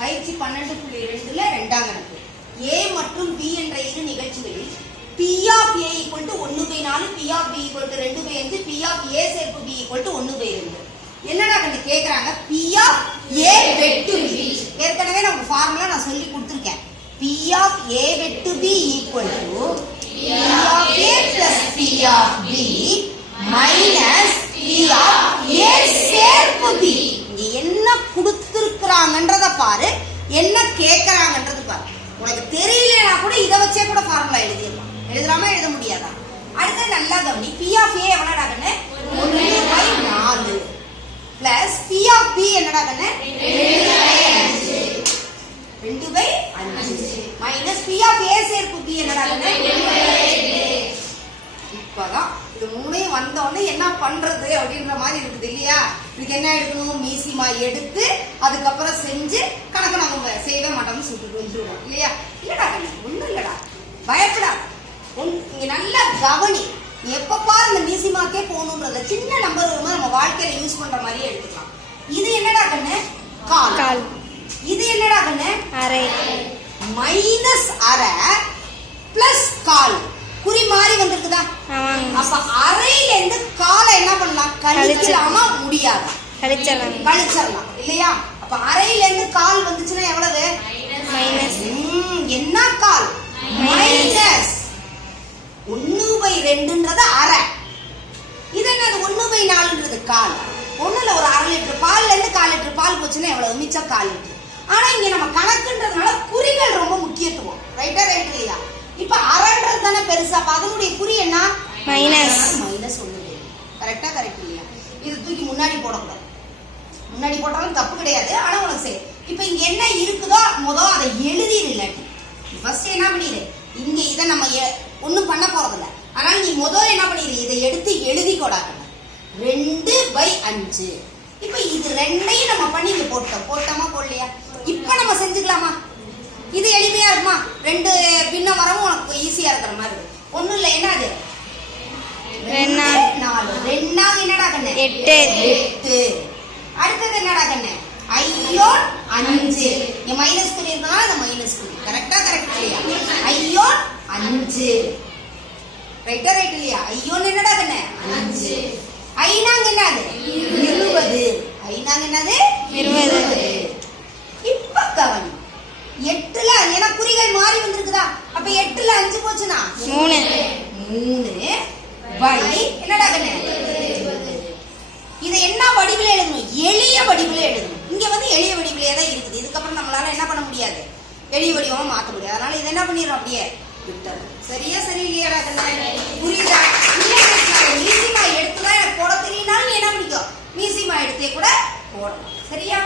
பயிற்சி 12.2ல இரண்டாம் கணக்கு. A மற்றும் B என்ற இரு நிகழ்ச்சிகளில் P of A equal to 1/4, P of B equal to 2/5, P of A சேர்ப்பு B equal to 1/2. என்னடா கண்டு கேக்குறாங்க? P of A வெட்டு B. ஏற்கனவே நம்ம ஃபார்முலா நான் சொல்லி கொடுத்திருக்கேன். P of A வெட்டு B equal to P of A plus P of B minus P of A சேர்ப்பு B. இங்க என்ன கொடுத்திருக்காங்கன்றத பாரு, என்ன கேக்குறாங்கன்றது பாரு. உனக்கு தெரியலனா கூட இத வச்சே கூட ஃபார்முலா எழுதிடலாம். எழுதலாமா எழுத முடியாதா? அடுத்து நல்லா கவனி. P of A எவ்வளவுடா கண்ணு? 1/4 plus P of B என்னடா கண்ணு? 2/5 minus P of A சேர்ப்பு B என்னடா கண்ணு? இப்பதான் இது மூணையும் வந்த உடனே என்ன பண்றது அப்படின்ற மாதிரி இருக்குது இல்லையா? இதுக்கு என்ன எடுக்கணும்? மீசிமா எடுத்து அதுக்கப்புறம் செஞ்சு கணக்கு நம்ம செய்யவே மாட்டோம்னு சொல்லிட்டு வந்துருவோம் இல்லையா? இல்லடா கண்ணு ஒண்ணும் இல்லடா, பயப்படாது. இங்க நல்லா கவனி. எப்ப பாரு இந்த மீசிமாக்கே போகணும்ன்றத சின்ன நம்பர் வரும்போது நம்ம வாழ்க்கையில யூஸ் பண்ற மாதிரியே எடுத்துக்கலாம். இது என்னடா கண்ணு? கால். இது என்னடா கண்ணு? அரை. மைனஸ் அரை பிளஸ் கால். குறி மாறி வந்திருக்குதா? அப்ப அரையில இருந்து காலை என்ன பண்ணலாம்? கழிக்கலாமா? முடியாதா? கழிச்சிடலாம் இல்லையா? அப்ப அரையில இருந்து கால் வந்துச்சுன்னா எவ்வளவு? மைனஸ். என்ன கால்? மைனஸ் 1/2ன்றது அரை. இது என்னது? 1/4ன்றது கால். ஒண்ணுல ஒரு 1/2 லிட்டர் பால்ல இருந்து 1/4 லிட்டர் பால் போச்சுன்னா எவ்வளவு? மிச்சம் 1/4 லிட்டர். ஆனா இங்க நம்ம கணக்குன்றதுனால குறிகள் ரொம்ப முக்கியத்துவம். ரைட்டா ரைட் இல்லையா? இப்ப அரைன்றது தானே பெருசா. அப்ப அதனுடைய குறி என்ன? மைனஸ். மைனஸ் 1. கரெக்டா கரெக்ட் இல்லையா? இது தூக்கி முன்னாடி போடக்கூடாது. முன்னாடி போட்டாலும் தப்பு கிடையாது, ஆனா உனக்கு சரி. இப்ப இங்க என்ன இருக்குதோ முதல் அதை எழுதிடு. இல்லாட்டி ஃபர்ஸ்ட் என்ன பண்ணிடு, இங்க இதை நம்ம ஒண்ணும் பண்ண போறதில்ல. அதனால நீ முதல் என்ன பண்ணிடு, இதை எடுத்து எழுதி கொடாங்க. 2/5. இப்ப இது ரெண்டையும் நம்ம பண்ணி இங்க போட்டோமா போடலையா? இப்ப நம்ம செஞ்சுக்கலாமா? இது எளிமையா இருக்குமா? 2 பின்ன வரவும் உனக்கு ஈஸியா இருக்கிற மாதிரி இருக்கு. ஒண்ணும் இல்ல. என்னது? 4. 2 என்னடா கண்ணு? 8. அடுத்தது என்னடா கண்ணு? ஐயோன் 5. இங்க மைனஸ் குறி இருக்கா? அந்த மைனஸ் குறி கரெக்டா கரெக்ட் இல்லையா? ஐயோன் 5. ரைட்டா ரைட் இல்லையா? ஐயோன் என்னடா கண்ணு? 5. ஐநாங்க என்னது? 20. ஐநாங்க என்னது? 20. இப்ப கவனி. 8ல ஏன்னா குறிகள் மாறி வந்திருக்குதா? அப்ப 8ல 5 போச்சுனா 3. 3 பை என்னடா கண்ணு? இதை என்ன வடிவில எழுதணும்? எளிய வடிவில எழுதணும். இங்க வந்து எளிய வடிவிலே தான் இருக்குது. இதுக்கப்புறம் நம்மளால என்ன பண்ண முடியாது? எளிய வடிவமா மாற்ற முடியாது. அதனால இதை என்ன பண்ணிடுறோம்? அப்படியே விட்டுறோம். சரியா சரி இல்லையாடா கண்ணு? புரியுதா? மீசிமா எடுத்துதான் எனக்கு போட தெரியனாலும் நீ என்ன பண்ணிக்கோ, மீசிமா எடுத்தே கூட போடலாம். சரியா?